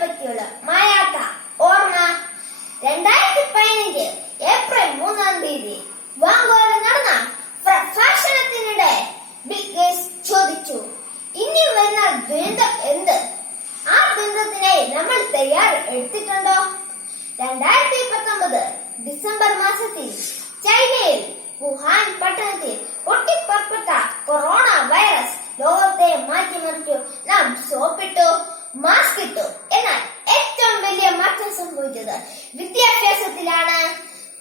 പറ്റിയുള്ള മായാത്ത ഓർമ്മ. 2015 ഏപ്രിൽ 3-ാം തീയതി ബാംഗ്ലൂരിൽ നടന്ന പ്രഭാഷണത്തിനിടെ ബിൽ ഗേറ്റ്സ് ചോദിച്ചു, ഇനി വരുന്ന ദുരന്തം എന്ത്? ആ ദുരന്തത്തിനായി നമ്മൾ തയ്യാറെടുത്തിട്ടുണ്ടോ? 2019 ഡിസംബർ മാസത്തിൽ ചൈനയിൽ വുഹാൻ പട്ടണത്തിൽ പൊട്ടിപ്പുറപ്പെട്ട കൊറോണ വൈറസ് ലോകത്തെ മാറ്റിമറിച്ചു. നാം സോപ്പിട്ടു, മാസ്ക് ഇട്ടു. എന്നാൽ ഏറ്റവും വലിയ മാറ്റം സംഭവിച്ചത് വിദ്യാഭ്യാസത്തിലാണ്.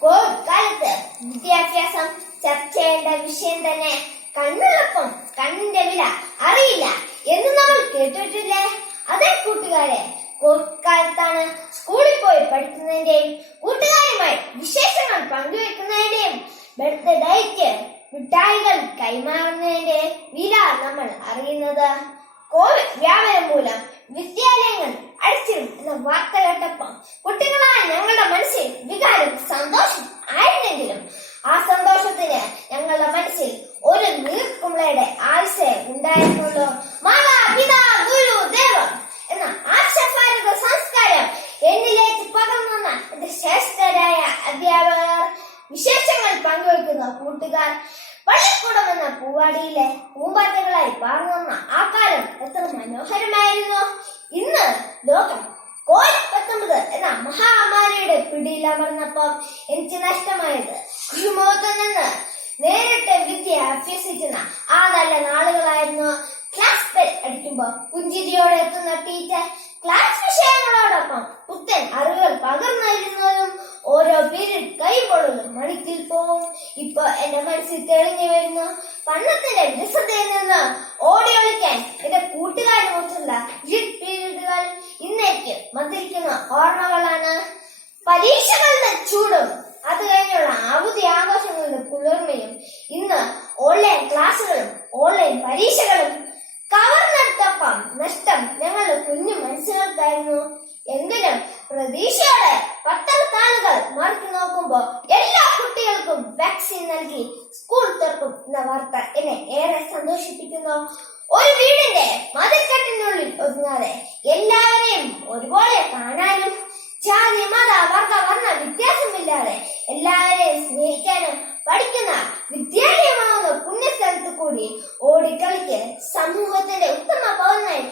കോവിഡ് കാലത്ത് വിദ്യാഭ്യാസം ചർച്ച ചെയ്യേണ്ട വിഷയം തന്നെ. കണ്ണുള്ളപ്പം കണ്ണിന്റെ വില അറിയില്ല എന്ന് നമ്മൾ കേട്ടിട്ടില്ലേ? അതേ കൂട്ടുകാരെ, കോവിഡ് കാലത്താണ് സ്കൂളിൽ പോയി പഠിക്കുന്നതിന്റെയും കൂട്ടുകാരുമായി വിശേഷങ്ങൾ പങ്കുവെക്കുന്നതിന്റെയും ബർത്ത്ഡേക്ക് മിഠായികൾ കൈമാറുന്നതിന്റെ വില നമ്മൾ അറിയുന്നത്. കോവിഡ് വ്യാപനം മൂലം വിദ്യാലയങ്ങൾ അടച്ചിടും എന്ന വാർത്ത കേട്ടപ്പോൾ കുട്ടികളായ ഞങ്ങളുടെ മനസ്സിൽ വികാരം സന്തോഷം ആയിരുന്നെങ്കിലും ആ സന്തോഷത്തിന് ഞങ്ങളുടെ മനസ്സിൽ ഒരു നീർക്കുമ്പളയുടെ ആശയം ഉണ്ടായിരുന്നുള്ളൂ. മാതാ പിതാ ഗുരു ദേവം എന്ന ആശഭാരത സംസ്കാരം എന്നിലേക്ക് പകർന്നുവന്ന എന്റെ ശ്രേഷ്ഠരായ അധ്യാപകർ, വിശേഷങ്ങൾ പങ്കുവെക്കുന്ന കൂട്ടുകാർ, പള്ളിക്കൂടം എന്ന പൂവാടിയിലെ പൂമ്പാറ്റകളായി പാർന്നുവന്ന ആ കാലം എത്ര മനോഹരമായിരുന്നു. ഇന്ന് ലോകം COVID-19 എന്ന മഹാമാരിയുടെ പിടിയിലമർന്നപ്പോൾ എനിക്ക് നഷ്ടമായത് കുടുംബത്തിൽ നിന്ന് നേരിട്ട് വിദ്യ അഭ്യസിക്കുന്ന ആ നല്ല നാളുകളായിരുന്നു. ക്ലാസ് ബെൽ അടിക്കുമ്പോൾ പുഞ്ചിരിയോടെ എത്തുന്ന ടീച്ചർ, ക്ലാസ് വിഷയങ്ങളോടൊപ്പം പുത്തൻ അറിവുകൾ പകർന്നു തരുന്നതും ഓരോ പീരീഡ് കൈകൊള്ളും മണിക്കിൽ പോവും. ഇപ്പൊ എന്റെ മനസ്സിൽ തെളിഞ്ഞു വരുന്നു പണ്ടത്തിന്റെ വിരസതയിൽ നിന്ന് ഓടി ഒളിക്കാൻ എന്റെ കൂട്ടുകാരുമൊത്തുള്ള പീരീഡുകൾ ഇന്നേക്ക് മന്ത്രിക്കുന്ന ഓർമ്മകളാണ്. പരീക്ഷകളുടെ ചൂടും അത് കഴിഞ്ഞുള്ള അവധി ആഘോഷങ്ങളുടെ കുളിർമയും ഇന്ന് ഓൺലൈൻ ക്ലാസുകളും ഓൺലൈൻ പരീക്ഷകളും കവർന്നെടുത്തപ്പം നഷ്ടം ഞങ്ങളുടെ കുഞ്ഞു മനസ്സുകൾക്കായിരുന്നു. എങ്കിലും പ്രതീക്ഷയോടെ പത്രത്താളുകൾ മറിച്ചു നോക്കുമ്പോൾ എല്ലാ കുട്ടികൾക്കും വാക്സിൻ നൽകി സ്കൂൾ തുറക്കും എന്ന വാർത്ത എന്നെ ഏറെ സന്തോഷിപ്പിക്കുന്നു. ഒരു വീടിന്റെ മതിൽക്കെട്ടിനുള്ളിൽ ഒതുങ്ങാതെ എല്ലാവരെയും ഒരുപോലെ കാണാനും ജാതി മത വർഗ വർണ്ണ വ്യത്യാസമില്ലാതെ എല്ലാവരെയും സ്നേഹിക്കാനും പഠിക്കുന്ന വിദ്യാലയമാകുന്ന പുണ്യസ്ഥലത്ത് കൂടി ഓടിക്കളിക്ക് സമൂഹത്തിന്റെ ഉത്തമ പൗരനായി